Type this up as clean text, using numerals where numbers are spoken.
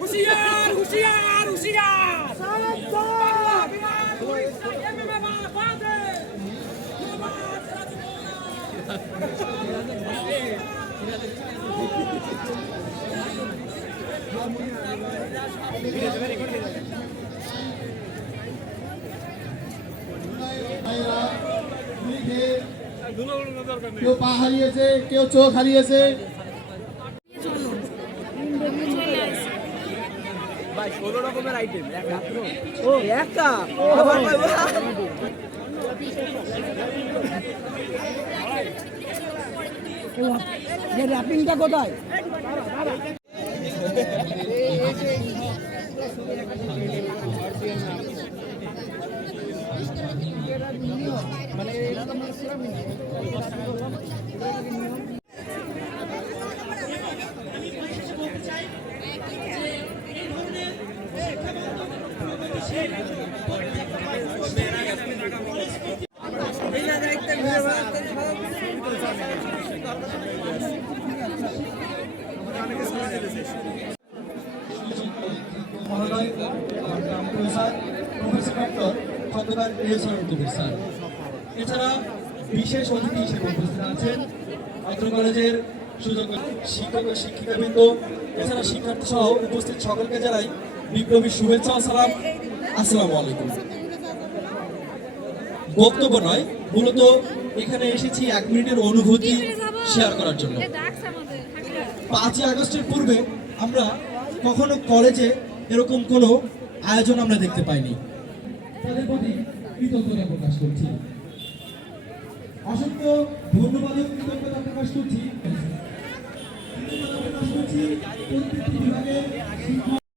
হুশিয়ার হুশিয়ার হুশিয়ার কেউ পা হারিয়েছে, কেউ চোখ হারিয়েছে। ভাই 16 রকমের আইটেম ও একটা আবার র্যাপিংটা কোথায়? মানে এছাড়া বিশেষ অতিথি হিসেবে উপস্থিত আছেন অত্র কলেজের সুযোগ্য শিক্ষক ও শিক্ষিকাবৃন্দ, এছাড়া শিক্ষার্থী সহ উপস্থিত সকলকে জানাই বিপ্লবী শুভেচ্ছা ও সালাম। আসসালামু আলাইকুম। বক্তব্য নয়, মূলত এখানে এসেছি 1 মিনিটের অনুভূতি শেয়ার করার জন্য। 5ই আগস্টের পূর্বে আমরা কখনো কলেজে এরকম কোনো আয়োজন আমরা দেখতে পাইনি। তাদের প্রতি কৃতজ্ঞতা প্রকাশ করছি, অসংখ্য ধন্যবাদ ও কৃতজ্ঞতা প্রকাশ করছি প্রত্যেকটি বিভাগের শিক্ষক